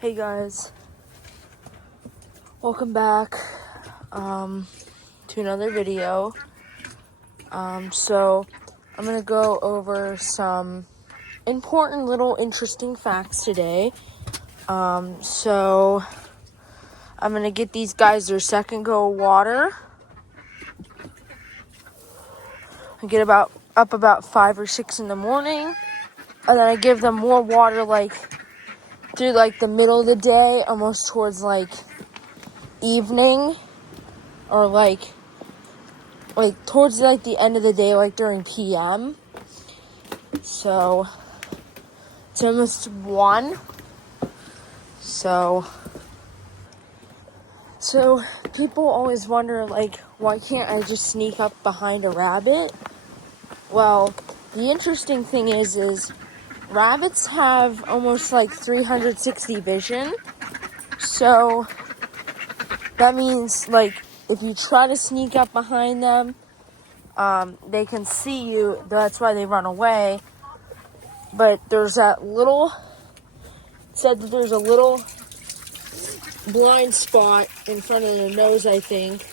Hey guys, welcome back to another video. So I'm gonna go over some important little interesting facts today. So I'm gonna get these guys their second go of water. I get up about 5 or 6 in the morning, and then I give them more water through the middle of the day, almost towards evening, or towards the end of the day, during PM. So it's almost 1. So people always wonder why can't I just sneak up behind a rabbit? Well, the interesting thing is rabbits have almost 360 vision. So that means if you try to sneak up behind them, they can see you. That's why they run away. But there's there's a little blind spot in front of their nose, I think,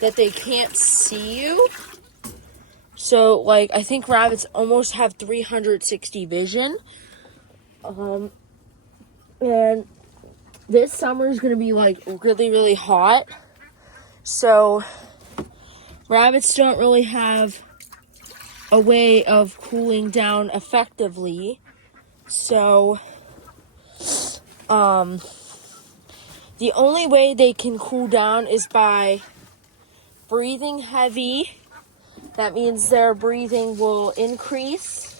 that they can't see you. So I think rabbits almost have 360 vision. And this summer is gonna be really, really hot. So rabbits don't really have a way of cooling down effectively. So the only way they can cool down is by breathing heavy. That means their breathing will increase.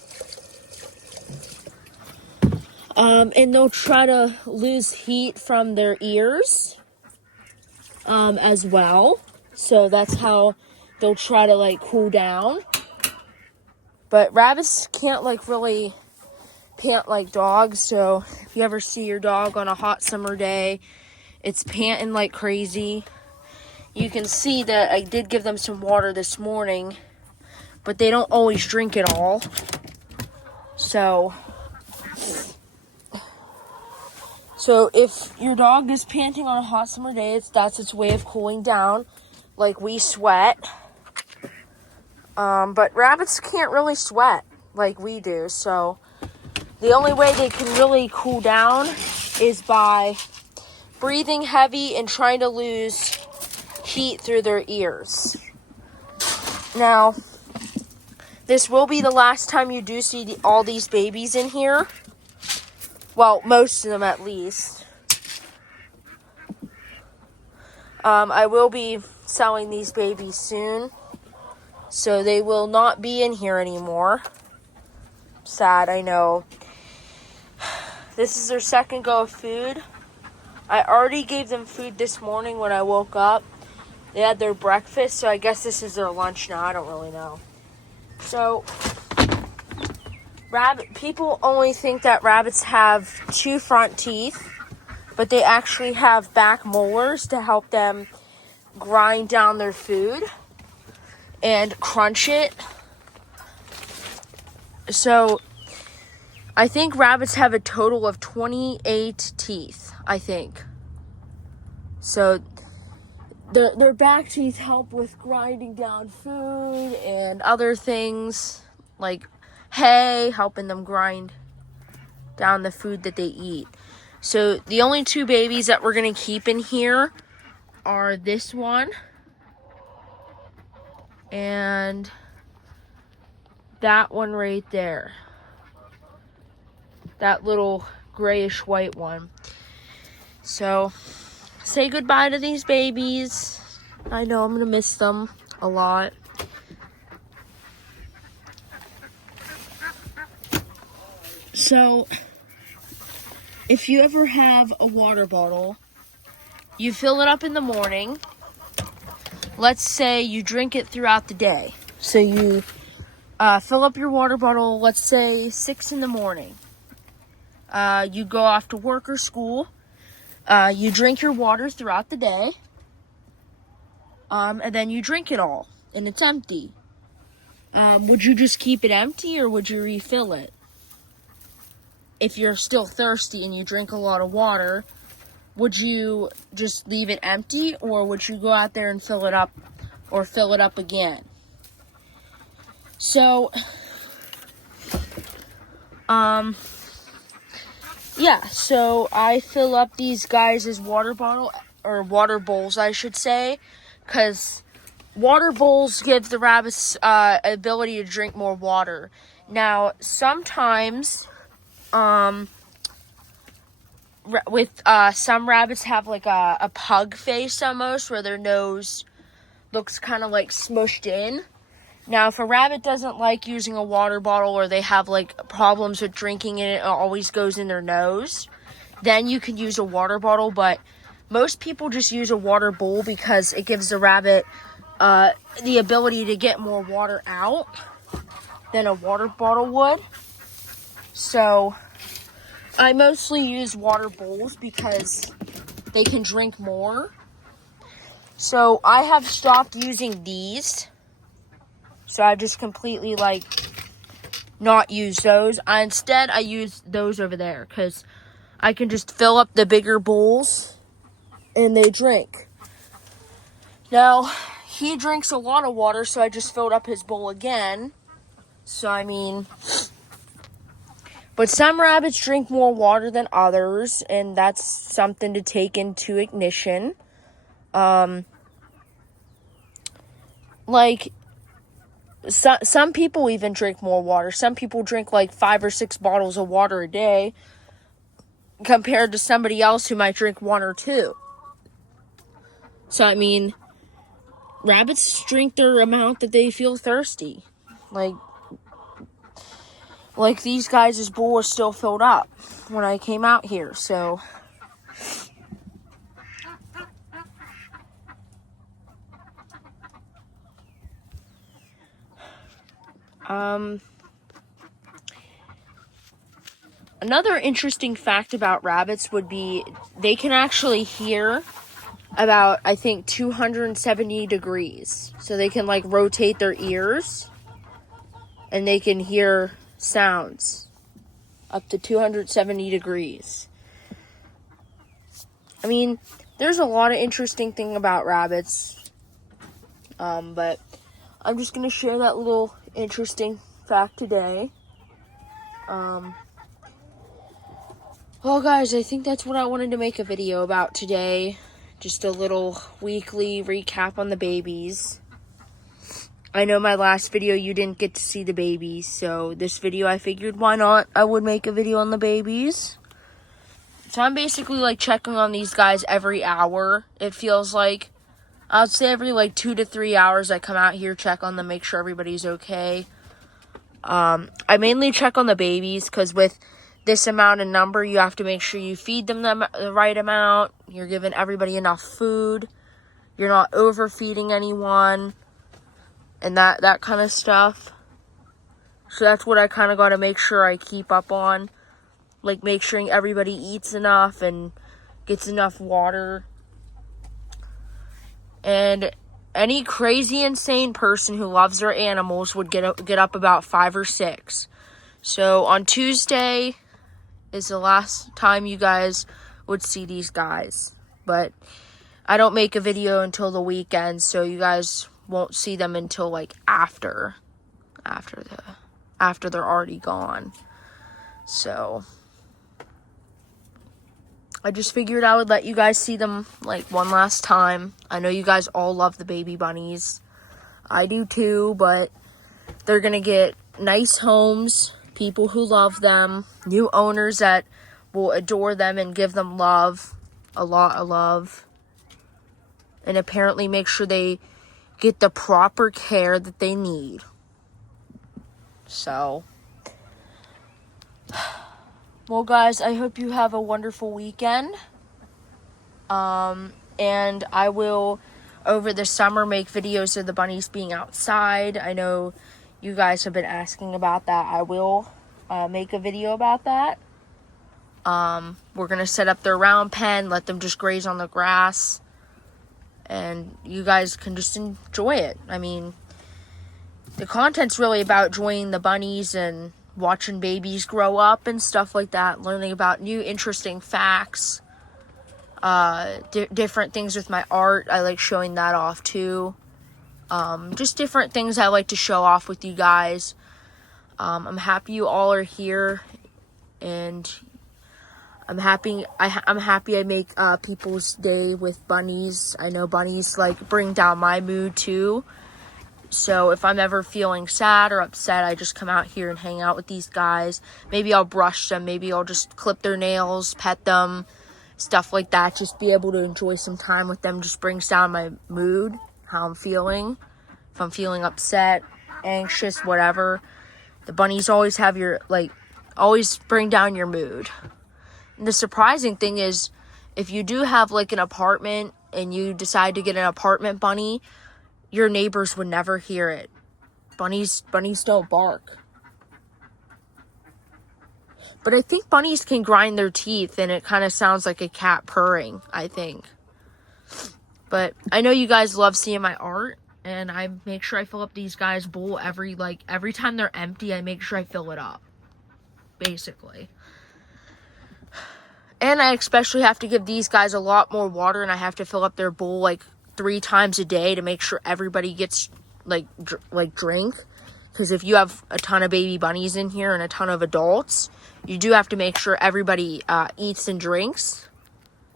And they'll try to lose heat from their ears as well. So that's how they'll try to cool down. But rabbits can't really pant like dogs. So if you ever see your dog on a hot summer day, it's panting like crazy. You can see that I did give them some water this morning, but they don't always drink it all. So if your dog is panting on a hot summer day, that's its way of cooling down, like we sweat. But rabbits can't really sweat like we do. So the only way they can really cool down is by breathing heavy and trying to lose heat through their ears. Now, this will be the last time you do see all these babies in here. Well, most of them at least. I will be selling these babies soon, so they will not be in here anymore. Sad, I know. This is their second go of food. I already gave them food this morning when I woke up. They had their breakfast, so I guess this is their lunch now. I don't really know. So, people only think that rabbits have 2 front teeth, but they actually have back molars to help them grind down their food and crunch it. So, I think rabbits have a total of 28 teeth, I think. So, their back teeth help with grinding down food and other things like hay, helping them grind down the food that they eat. So the only 2 babies that we're going to keep in here are this one and that one right there. That little grayish white one. So say goodbye to these babies. I know I'm going to miss them a lot. So, if you ever have a water bottle, you fill it up in the morning. Let's say you drink it throughout the day. So you fill up your water bottle, let's say 6 in the morning. You go off to work or school. You drink your water throughout the day. And then you drink it all, and it's empty. Would you just keep it empty, or would you refill it? if you're still thirsty and you drink a lot of water, would you just leave it empty, or would you go out there and fill it up, or fill it up again? So, yeah, so I fill up these guys' water water bowls, I should say, because water bowls give the rabbits ability to drink more water. Now, sometimes, with some rabbits have like a pug face almost, where their nose looks kind of like smushed in. Now, if a rabbit doesn't like using a water bottle, or they have like problems with drinking and it always goes in their nose, then you can use a water bottle. But most people just use a water bowl because it gives the rabbit the ability to get more water out than a water bottle would. So I mostly use water bowls because they can drink more. So I have stopped using these. So I just completely not use those. Instead, I use those over there because I can just fill up the bigger bowls and they drink. Now, he drinks a lot of water, so I just filled up his bowl again. So, I mean, but some rabbits drink more water than others, and that's something to take into ignition. Some people even drink more water. Some people drink 5 or 6 bottles of water a day compared to somebody else who might drink 1 or 2. So, I mean, rabbits drink their amount that they feel thirsty. Like these guys' bowl was still filled up when I came out here, so. Another interesting fact about rabbits would be they can actually hear about, I think, 270 degrees. So they can rotate their ears and they can hear sounds up to 270 degrees. I mean, there's a lot of interesting thing about rabbits. But I'm just going to share that little interesting fact today. Well, guys, I think that's what I wanted to make a video about today. Just a little weekly recap on the babies. I know my last video you didn't get to see the babies, so this video I figured why not? I would make a video on the babies. So I'm basically checking on these guys every hour, it feels like. I'd say every 2 to 3 hours I come out here, check on them, make sure everybody's okay. I mainly check on the babies because with this amount of number, you have to make sure you feed them the right amount. You're giving everybody enough food. You're not overfeeding anyone. And that kind of stuff. So that's what I kind of got to make sure I keep up on. Make sure everybody eats enough and gets enough water. And any crazy, insane person who loves their animals would get up about 5 or 6. So on Tuesday is the last time you guys would see these guys. But I don't make a video until the weekend, so you guys won't see them until after they're already gone. So I just figured I would let you guys see them one last time. I know you guys all love the baby bunnies. I do too, but they're gonna get nice homes, people who love them, new owners that will adore them and give them love, a lot of love, and apparently make sure they get the proper care that they need. So, well, guys, I hope you have a wonderful weekend. And I will, over the summer, make videos of the bunnies being outside. I know you guys have been asking about that. I will make a video about that. We're going to set up their round pen, let them just graze on the grass. And you guys can just enjoy it. I mean, the content's really about enjoying the bunnies and watching babies grow up and stuff like that, learning about new interesting facts, different things with my art. I like showing that off too. Just different things I like to show off with you guys. I'm happy you all are here, and I'm happy I make people's day with bunnies. I know bunnies like bring down my mood too. So if I'm ever feeling sad or upset, I just come out here and hang out with these guys. Maybe I'll brush them, maybe I'll just clip their nails, pet them, stuff like that. Just be able to enjoy some time with them just brings down my mood, how I'm feeling. If I'm feeling upset, anxious, whatever, the bunnies always have always bring down your mood. And the surprising thing is, if you do have like an apartment and you decide to get an apartment bunny, your neighbors would never hear it. Bunnies don't bark. But I think bunnies can grind their teeth, and it kind of sounds like a cat purring, I think. But I know you guys love seeing my art, and I make sure I fill up these guys' bowl every time they're empty. I make sure I fill it up, basically. And I especially have to give these guys a lot more water, and I have to fill up their bowl like 3 times a day to make sure everybody gets drink. Because if you have a ton of baby bunnies in here and a ton of adults, you do have to make sure everybody eats and drinks.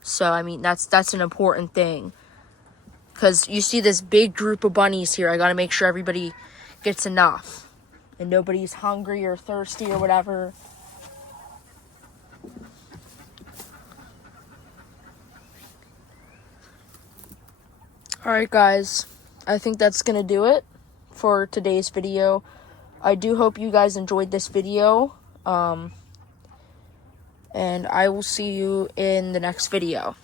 So I mean, that's an important thing, because you see this big group of bunnies here. I gotta make sure everybody gets enough and nobody's hungry or thirsty or whatever. Alright guys, I think that's gonna do it for today's video. I do hope you guys enjoyed this video, and I will see you in the next video.